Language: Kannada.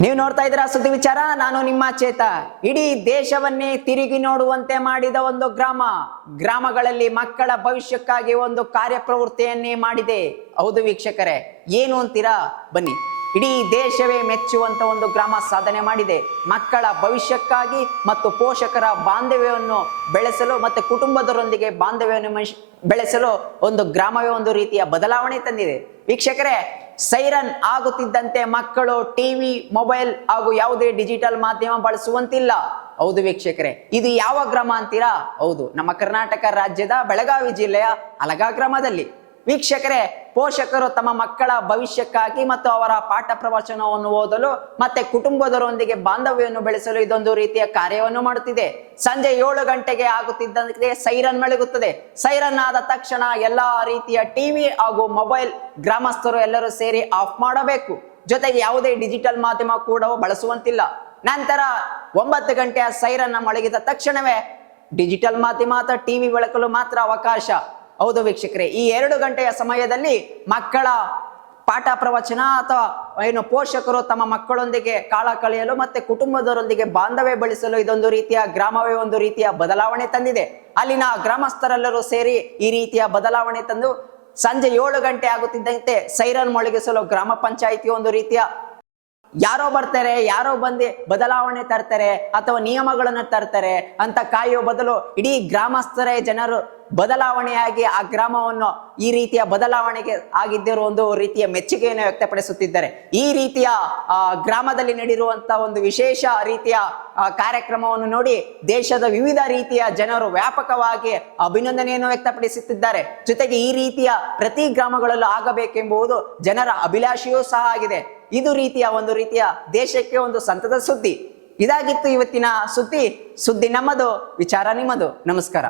ನೀವು ನೋಡ್ತಾ ಇದ್ದೀರಾ ಸುದ್ದಿ ವಿಚಾರ? ನಾನು ನಿಮ್ಮ ಚೇತ. ಇಡೀ ದೇಶವನ್ನೇ ತಿರುಗಿ ನೋಡುವಂತೆ ಮಾಡಿದ ಒಂದು ಗ್ರಾಮ. ಗ್ರಾಮಗಳಲ್ಲಿ ಮಕ್ಕಳ ಭವಿಷ್ಯಕ್ಕಾಗಿ ಒಂದು ಕಾರ್ಯಪ್ರವೃತ್ತಿಯನ್ನೇ ಮಾಡಿದೆ. ಹೌದು ವೀಕ್ಷಕರೇ. ಏನು ಅಂತೀರಾ? ಬನ್ನಿ. ಇಡೀ ದೇಶವೇ ಮೆಚ್ಚುವಂತ ಒಂದು ಗ್ರಾಮ ಸಾಧನೆ ಮಾಡಿದೆ. ಮಕ್ಕಳ ಭವಿಷ್ಯಕ್ಕಾಗಿ ಮತ್ತು ಪೋಷಕರ ಬಾಂಧವ್ಯವನ್ನು ಬೆಳೆಸಲು ಮತ್ತು ಕುಟುಂಬದರೊಂದಿಗೆ ಬಾಂಧವ್ಯವನ್ನು ಬೆಳೆಸಲು ಒಂದು ಗ್ರಾಮವೇ ಒಂದು ರೀತಿಯ ಬದಲಾವಣೆ ತಂದಿದೆ. ವೀಕ್ಷಕರೇ, ಸೈರನ್ ಆಗುತ್ತಿದ್ದಂತೆ ಮಕ್ಕಳು ಟಿವಿ ಮೊಬೈಲ್ ಹಾಗೂ ಯಾವುದೇ ಡಿಜಿಟಲ್ ಮಾಧ್ಯಮ ಬಳಸುವಂತಿಲ್ಲ. ಹೌದು ವೀಕ್ಷಕರೇ, ಇದು ಯಾವ ಗ್ರಾಮ ಅಂತೀರಾ? ಹೌದು, ನಮ್ಮ ಕರ್ನಾಟಕ ರಾಜ್ಯದ ಬೆಳಗಾವಿ ಜಿಲ್ಲೆಯ ಅಲಗಾ ಗ್ರಾಮದಲ್ಲಿ. ವೀಕ್ಷಕರೇ, ಪೋಷಕರು ತಮ್ಮ ಮಕ್ಕಳ ಭವಿಷ್ಯಕ್ಕಾಗಿ ಮತ್ತು ಅವರ ಪಾಠ ಪ್ರವಚನವನ್ನು ಓದಲು ಮತ್ತೆ ಕುಟುಂಬದವರೊಂದಿಗೆ ಬಾಂಧವ್ಯವನ್ನು ಬೆಳೆಸಲು ಇದೊಂದು ರೀತಿಯ ಕಾರ್ಯವನ್ನು ಮಾಡುತ್ತಿದೆ. ಸಂಜೆ ಏಳು ಗಂಟೆಗೆ ಆಗುತ್ತಿದ್ದಂತೆ ಸೈರನ್ ಮೆಳಗುತ್ತದೆ ಸೈರನ್ ಆದ ತಕ್ಷಣ ಎಲ್ಲಾ ರೀತಿಯ ಟಿವಿ ಹಾಗೂ ಮೊಬೈಲ್ ಗ್ರಾಮಸ್ಥರು ಎಲ್ಲರೂ ಸೇರಿ ಆಫ್ ಮಾಡಬೇಕು. ಜೊತೆಗೆ ಯಾವುದೇ ಡಿಜಿಟಲ್ ಮಾಧ್ಯಮ ಕೂಡ ಬಳಸುವಂತಿಲ್ಲ. ನಂತರ ಒಂಬತ್ತು ಗಂಟೆಯ ಸೈರನ್ನ ಮೊಳಗಿದ ತಕ್ಷಣವೇ ಡಿಜಿಟಲ್ ಮಾಧ್ಯಮ ಅಥವಾ ಟಿವಿ ಬೆಳಕಲು ಮಾತ್ರ ಅವಕಾಶ. ಹೌದು ವೀಕ್ಷಕರೇ, ಈ ಎರಡು ಗಂಟೆಯ ಸಮಯದಲ್ಲಿ ಮಕ್ಕಳ ಪಾಠ ಪ್ರವಚನ ಅಥವಾ ಏನು ಪೋಷಕರು ತಮ್ಮ ಮಕ್ಕಳೊಂದಿಗೆ ಕಾಲ ಕಳೆಯಲು ಮತ್ತೆ ಕುಟುಂಬದವರೊಂದಿಗೆ ಬಾಂಧವ್ಯ ಬೆಳೆಸಲು ಇದೊಂದು ರೀತಿಯ, ಗ್ರಾಮವೇ ಒಂದು ರೀತಿಯ ಬದಲಾವಣೆ ತಂದಿದೆ. ಅಲ್ಲಿನ ಗ್ರಾಮಸ್ಥರೆಲ್ಲರೂ ಸೇರಿ ಈ ರೀತಿಯ ಬದಲಾವಣೆ ತಂದು ಸಂಜೆ ಏಳು ಗಂಟೆ ಆಗುತ್ತಿದ್ದಂತೆ ಸೈರನ್ ಮೊಳಗಿಸಲು ಗ್ರಾಮ ಪಂಚಾಯಿತಿ ಒಂದು ರೀತಿಯ ಯಾರೋ ಬರ್ತಾರೆ, ಯಾರೋ ಬಂದು ಬದಲಾವಣೆ ತರ್ತಾರೆ ಅಥವಾ ನಿಯಮಗಳನ್ನು ತರ್ತಾರೆ ಅಂತ ಕಾಯೋ ಬದಲು ಇಡೀ ಗ್ರಾಮಸ್ಥರೇ ಜನರು ಬದಲಾವಣೆಯಾಗಿ ಆ ಗ್ರಾಮವನ್ನು ಈ ರೀತಿಯ ಬದಲಾವಣೆಗೆ ಆಗಿದ್ದಿರೋ ಒಂದು ರೀತಿಯ ಮೆಚ್ಚುಗೆಯನ್ನು ವ್ಯಕ್ತಪಡಿಸುತ್ತಿದ್ದಾರೆ. ಈ ರೀತಿಯ ಗ್ರಾಮದಲ್ಲಿ ನಡೆಯಿರುವಂತಹ ಒಂದು ವಿಶೇಷ ರೀತಿಯ ಕಾರ್ಯಕ್ರಮವನ್ನು ನೋಡಿ ದೇಶದ ವಿವಿಧ ರೀತಿಯ ಜನರು ವ್ಯಾಪಕವಾಗಿ ಅಭಿನಂದನೆಯನ್ನು ವ್ಯಕ್ತಪಡಿಸುತ್ತಿದ್ದಾರೆ. ಜೊತೆಗೆ ಈ ರೀತಿಯ ಪ್ರತಿ ಗ್ರಾಮಗಳಲ್ಲೂ ಆಗಬೇಕೆಂಬುದು ಜನರ ಅಭಿಲಾಷೆಯೂ ಸಹ ಆಗಿದೆ. ಇದು ರೀತಿಯ ಒಂದು ರೀತಿಯ ದೇಶಕ್ಕೆ ಒಂದು ಸಂತದ ಸುದ್ದಿ. ಇದಾಗಿತ್ತು ಇವತ್ತಿನ ಸುದ್ದಿ. ಸುದ್ದಿ ನಮ್ಮದು, ವಿಚಾರ ನಿಮ್ಮದು. ನಮಸ್ಕಾರ.